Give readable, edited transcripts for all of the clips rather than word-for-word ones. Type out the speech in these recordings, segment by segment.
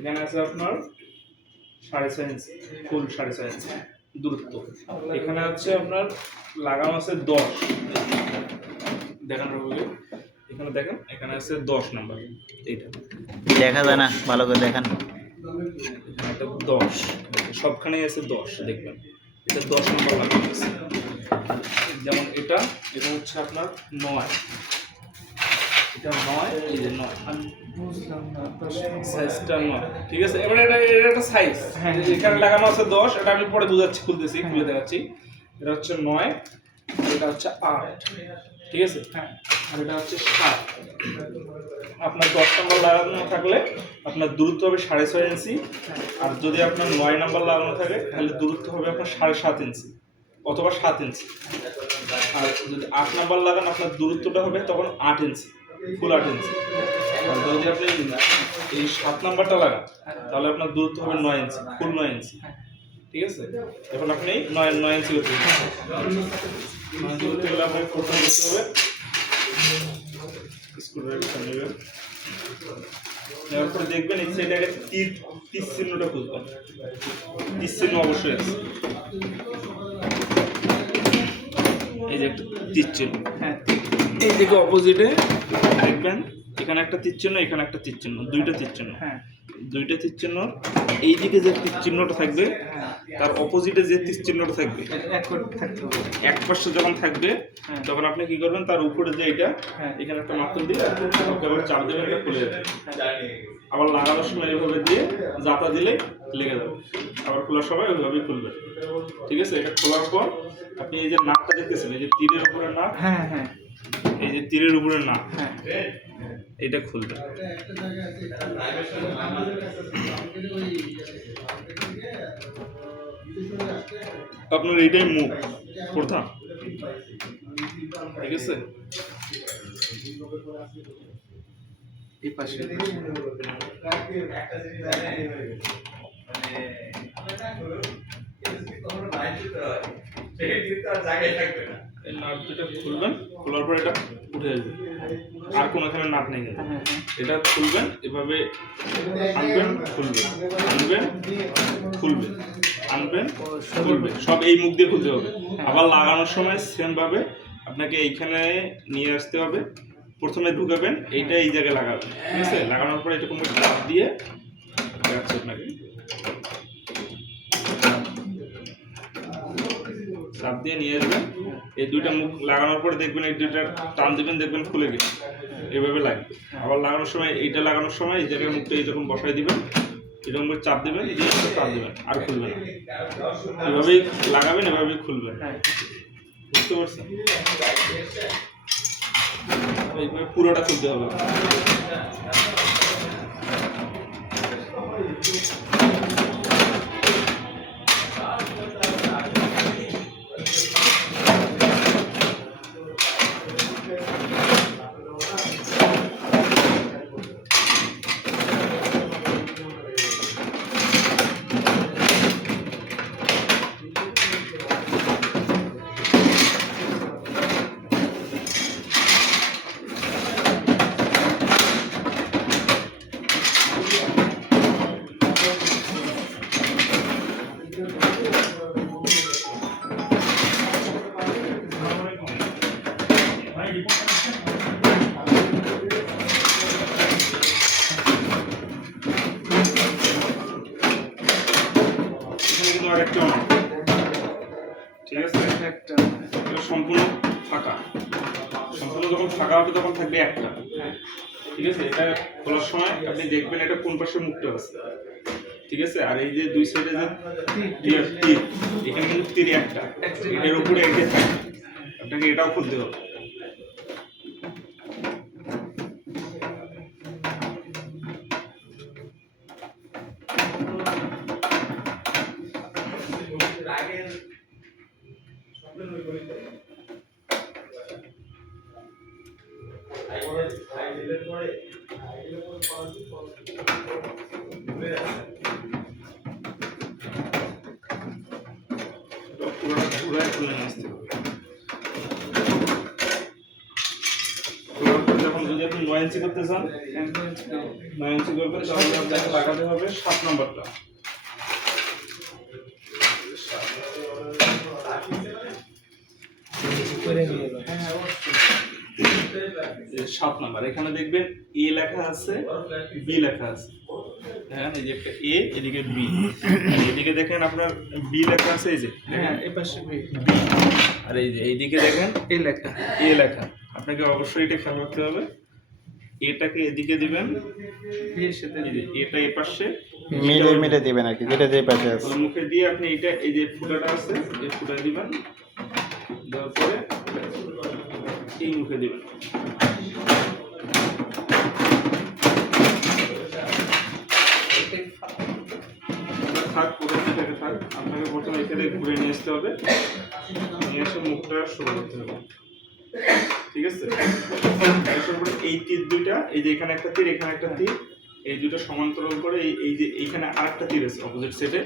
এখানে আছে আপনার 6.5 ইঞ্চি, ফুল 6.5 ইঞ্চি দূরত্ব। এখানে হচ্ছে আপনার লাগানো আছে 10, দেখানোর হবে এখানে দেখেন, এখানে আছে 10 নাম্বার, এইটা দেখা যায় না, ভালো করে দেখান। এখানে একটা 10, সবখানেই আছে 10, দেখবেন এটা 10 নাম্বার লাগানো আছে। যেমন এটা হচ্ছে আপনার 9, এটা 9, এই যে 9, আমি বুঝলাম না সাইজটা 9, ঠিক আছে। এবারে এটা একটা সাইজ, এখানে লাগানো আছে 10, এটা আমি পরে বুঝাচ্ছি, খুলতেছি, খুলে দেখাচ্ছি। এটা হচ্ছে 9, এটা হচ্ছে 8, ঠিক আছে। হ্যাঁ, আর এটা হচ্ছে 7। আপনার 10 নাম্বার লাগানো থাকলে আপনার দূরত্ব হবে 6.5 ইঞ্চি, আর যদি আপনার 9 নাম্বার লাগানো থাকে তাহলে দূরত্ব হবে আপনার 7.5 ইঞ্চি অথবা 7 ইঞ্চি। আর যদি 8 নাম্বার লাগান আপনার দূরত্বটা হবে তখন 8 ইঞ্চি, ফুল 8 ইঞ্চি। আর যদি আপনি এই 7 নাম্বারটা লাগান তাহলে আপনার দূরত্ব হবে 9 ইঞ্চি, ফুল 9 ইঞ্চি, ঠিক আছে। এখন আপনি 9 ইঞ্চি করতে হবে। 9 ইঞ্চি করতে গেলে আপনাকে প্রথমে করতে হবে স্ক্রুড্রাইভার নেবেন, নেওয়ার পরে দেখবেন এই সাইডে আগে তীর চিহ্নটা খুঁজবেন, তীর চিহ্ন অবশ্যই আছে, এই যে একটা তীর চিহ্ন। হ্যাঁ, এই দিকে অপোজিটে দেখবেন এখানে একটা তীর চিহ্ন, এখানে একটা তীর চিহ্ন, দুইটা তীর চিহ্ন। হ্যাঁ, দুইটা তীর চিহ্ন, এই দিকে যে তীর চিহ্নটা থাকবে তার অপোজিটে যে তীর চিহ্নটা থাকবে এক পাশে যখন থাকবে তখন আপনি কি করবেন, তার উপরে যে এটা এখানে একটা মাত্র দিয়ে একেবারে চাপ দেবেন, এটা খুলে যাবে। আবার লাগানোর সময় এইভাবে দিয়ে জাতা দিলে লেগে যাবে, আবার খোলার সময় ওইভাবেই খুলবে, ঠিক আছে। এটা খোলার পর আপনি এই যে নাকটা দেখতেছেন, এই যে তীরের উপরে নাক, হ্যাঁ হ্যাঁ, এই যে তীরের উপরে নাক, এটা খুলবে। আপনার এইটাই মুখ প্রধান, ঠিক আছে। এই পাশে এই নাট দুটো খুলবেন, খোলার পর এটা উঠে আসবে, আর কোনো এখানে নাট নেই। এটা খুলবেন, এভাবে আনবেন, খুলবেন, আনবেন, খুলবেন, আনবেন, খুলবেন, সব এই মুখ দিয়ে খুলতে হবে। আবার লাগানোর সময় সেম ভাবে আপনাকে এইখানে নিয়ে আসতে হবে, প্রথমে ঢুকাবেন, এইটা এই জায়গায় লাগাবেন, ঠিক আছে। লাগানোর পরে এটা কোনো চাপ দিয়ে দেখাচ্ছি আপনাকে, চাপ দিয়ে নিয়ে আসবেন। এই দুইটা মুখ লাগানোর পরে দেখবেন এই দুইটা টান দিবেন, দেখবেন খুলে গেছে, এইভাবে লাগবে। আবার লাগানোর সময় এইটা লাগানোর সময় এই জায়গায় মুখটা এইরকম বসাই দিবেন, এরকম করে চাপ দিবেন, এই যে টান দিবেন, আর খুলবেন, এভাবেই লাগাবেন, এভাবেই খুলবেন, বুঝতে পারছেন। এইভাবে পুরোটা খুলতে হবে। আরেকটা ঠিক আছে, একটা সম্পূর্ণ ফাঁকা, সম্পূর্ণ যখন ফাঁকা হবে তখন থাকবে একটা, ঠিক আছে। এটা খোলার সময় আপনি দেখবেন এটা কোন পাশে মুক্ত আছে, ঠিক আছে। আর এই যে দুই সাইডে যে তীর, এখানে কিন্তু তীর একটা, এটার উপরে এটা থাকবে, আপনাকে এটাও খুলতে হবে। যখন যদি আপনি 9 ইঞ্চি করতে চান 9 ইঞ্চি করবেন, তাহলে আপনাকে লাগাতে হবে 7 নম্বরটা। 7 নম্বর এখানে দেখবেন এ লেখা আছে, বি লেখা আছে। হ্যাঁ, এই যে একটা এ, এদিকে বি, এদিকে দেখেন আপনার বি লেখা আছে, এই যে হ্যাঁ এই পাশে বি, আর এই যে এইদিকে দেখেন এই লেখা এ লেখা। আপনাকে অবশ্যই এটা খেয়াল রাখতে হবে। এটাকে এদিকে দিবেন, এর সাথে এই যে এটা এই পাশে মিলে মিলে দিবেন আর কি, যেটা যে পাশে আছে। ওর মুখে দিয়ে আপনি এটা এই যে ফুটাটা আছে এই ফুটায় দিবেন, দেওয়ার পরে এই মুখে দিবেন। থাক, পুরো এটাকে থাক। আপনাকে প্রথমে এখানে ঘুরে নিয়ে আসতে হবে, নিয়ে এসে মুখটা শুরু করতে হবে, ঠিক আছে? এরপর পরে এই তীর দুইটা, এই যে এখানে একটা তীর, এখানে একটা তীর, এই দুটো সমান্তরাল করে এই যে এইখানে আরেকটা তীর আছে অপোজিট সাইডে,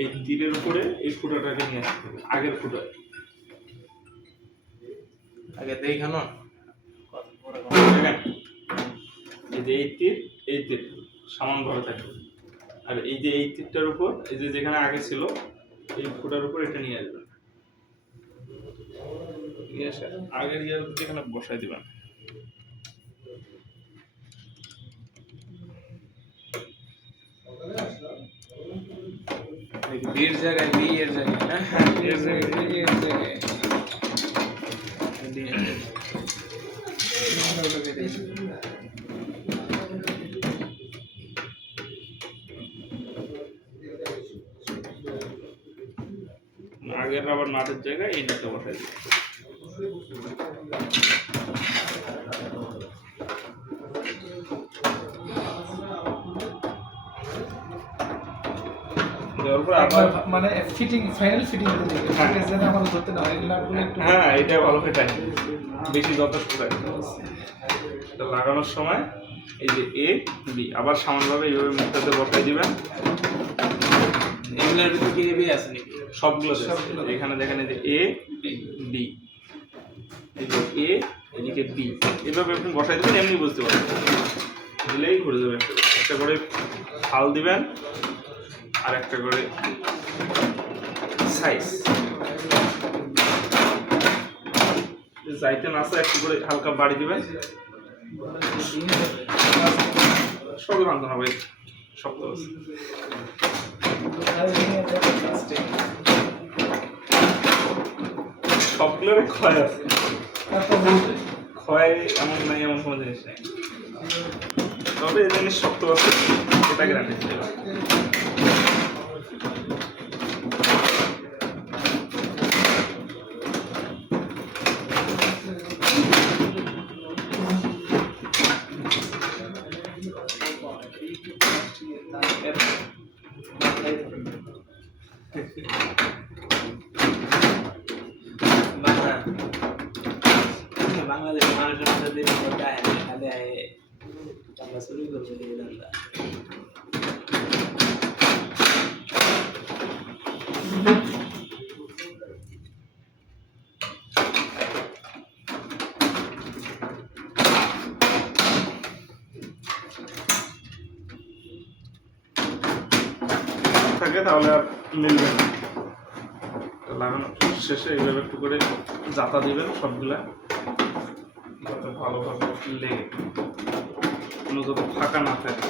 এই তীরের উপরে এই ফুটাটাকে নিয়ে আসতে হবে, আগের ফুটায়। আগে দেখানো দেখেন এই যে এই তীর সমানভাবে থাকবে, আর এই যে এই তীরটার উপর এই যে যেখানে আগে ছিল এই ফুটার উপর এটা নিয়ে আসবেন, নিয়ে এসে আগের ইয়ার এখানে বসাই দিবেন। বির জায়গায় বি এর জায়গায়, হ্যাঁ এর জায়গায় বি এর জায়গায় আগের আবার নাটের জায়গায় এই নাটটা বসাই দিবেন। দেওয়ার পর আবার মানে ফিটিং, ফাইনাল ফিটিং করে দিবে, হ্যাঁ। ঠিক আছে? যেন আমার ধরতে না হয়, নাটগুলো একটু হ্যাঁ, এটা ভালো করে টাইম বেশি যথেষ্ট রাখতে হবে। এটা লাগানোর সময় এই যে এ বি আবার সমানভাবে এইভাবে মুখটাতে বসাই দিবেন। এগুলোর ভিতরে কি বি আছে নাকি? সবগুলো সবগুলো। এখানে দেখেন এই যে এ বি, এই যে এ এদিকে বি, এভাবে আপনি বসাই দেবেন, এমনি বুঝতে পারবেন, দিলেই ঘুরে যাবে। একটা করে ফাল দিবেন আর একটা করে সাইজ, যাইতে না আসে একটু করে হালকা বাড়ি দিবেন। সবই ভাঙতো না ভাই, শক্ত আছে। সবগুলোর ক্ষয় আছে, ক্ষয় এমন নাই, এমন কোনো জিনিস নেই, তবে এই জিনিস শক্ত আছে, এটা গ্যারান্টি দিতে পারি। বাংলাদেশের মানুষের মধ্যে খালি আমরা শুরু করবো এই ধান্দা। থাকে তাহলে আর মিলবে না। লাগানো শেষে এইভাবে একটু করে জাতা দিবেন সবগুলা, যাতে ভালোভাবে লেগে কোনো যাতে ফাঁকা না থাকে।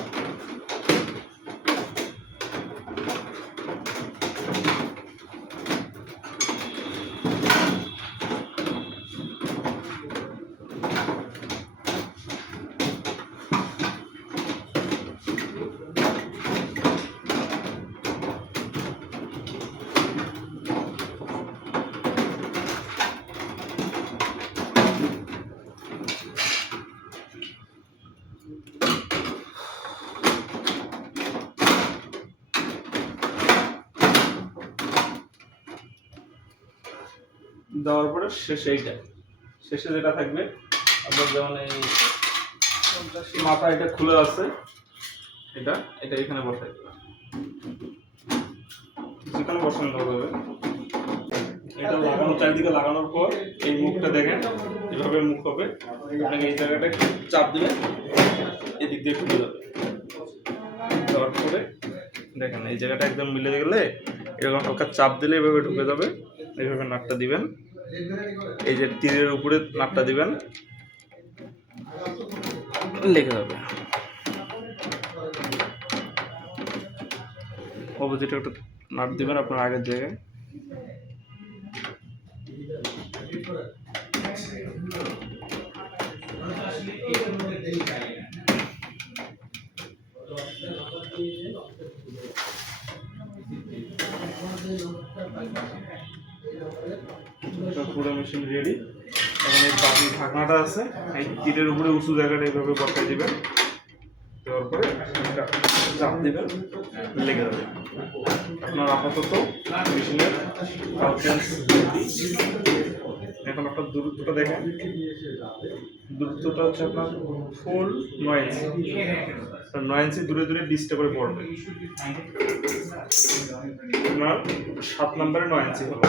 দেওয়ার পরে শেষে এইটা, শেষে যেটা থাকবে আপনার যেমন এই মাথা এটা খুলে আছে, এটা এটা এখানে বসাই দেবেন, যেখানে বসানো যাবে। এটা লাগানো, চারিদিকে লাগানোর পর এই মুখটা দেখেন, এভাবে মুখ হবে, আপনাকে এই জায়গাটা একটু চাপ দিবেন, এদিক দিয়ে ঢুকে যাবে। দেওয়ার পরে দেখেন এই জায়গাটা একদম মিলে গেলে এরকম হালকা চাপ দিলে এভাবে ঢুকে যাবে। এইভাবে নাটটা দিবেন, এই যে তীরের উপরে নাটটা দিবেন, লেগে যাবে। অপোজিটে একটা নাট দিবেন আপনার আগের জায়গায়। পুরো মেশিন রেডি। এখন এই বাকি ঢাকনাটা আছে, এই তীরের উপরে উঁচু জায়গাটা এইভাবে বসাই দিবেন। দেওয়ার পরে একটা চাপ দিবেন, লেগে যাবে। আপনার আপাতত মেশিনের পারফরমেন্স রেডি। এখন আপনার দূরত্বটা দেখেন, দূরত্বটা হচ্ছে আপনার ফুল 9 ইঞ্চি। 9 ইঞ্চি দূরে দূরে ডিসটা করে পড়বে। আপনার 7 নম্বরে 9 ইঞ্চি হলো।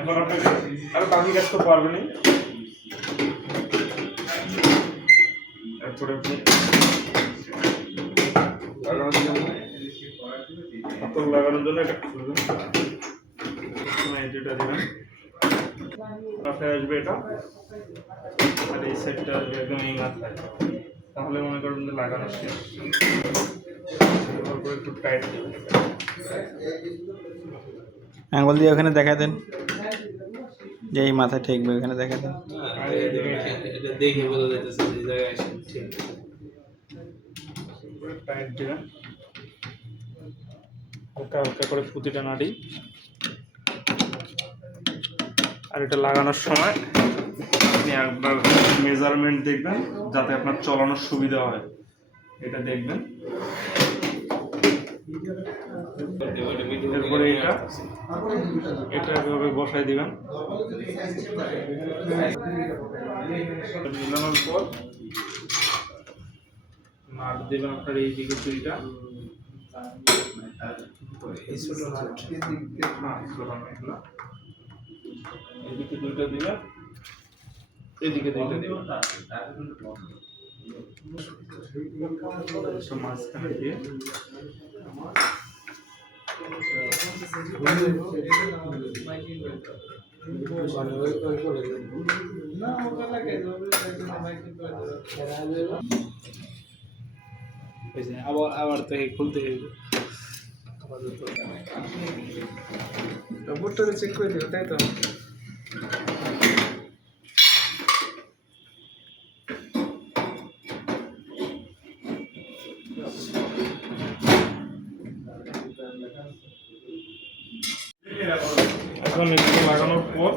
এখন আপনাকে আর বাকি কাজ তো পারবেনই। এরপরে আপনি হাতল লাগানোর জন্য এটা খুলবেন, যেটা দেবেন মাথায় আসবে এটা, আর এই সাইডটা আসবে একদম এই মাথায়। তাহলে মনে করবেন যে লাগানো শেষ। তারপরে একটু টাইট দেবেন, আঙুল দিয়ে ওখানে দেখা দেন, যে এই মাথা ঠেকবে ওখানে দেখা দেন। এটা দেখে বোঝা যাইতেছে যে জায়গায় এসে ঠিক টাইট দেবেন হালকা হালকা করে প্রতিটা নাড়ি। আর এটা লাগানোর সময় আপনি একবার মেজারমেন্ট দেখবেন যাতে আপনার চালানোর সুবিধা হয়, এটা দেখবেন। এরপরে এটা এভাবে বসাই দিবেন। মিলানোর পর নাট দিবেন আপনার এই দিকে দুইটা, এই ছোট নাট, এদিকে দুইটা দিবেন, এদিকে দুইটা দিবেন। মাঝখানে দিয়ে আবার তো খুলতে বোর্ডটা চেক করে দিও, তাই তো? এখন এটা লাগানোর পর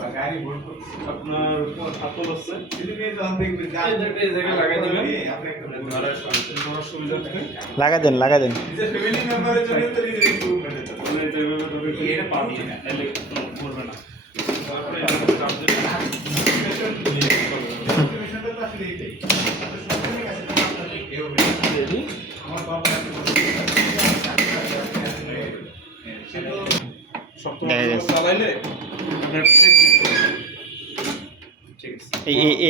আপনার হাতল আছে, এই জায়গায় লাগাই দিবেন। ধরার সুবিধা থাকে। লাগা দেন, লাগা দেন। করবে না। দেখা গেছে। চালাইলে ঠিক আছে। এই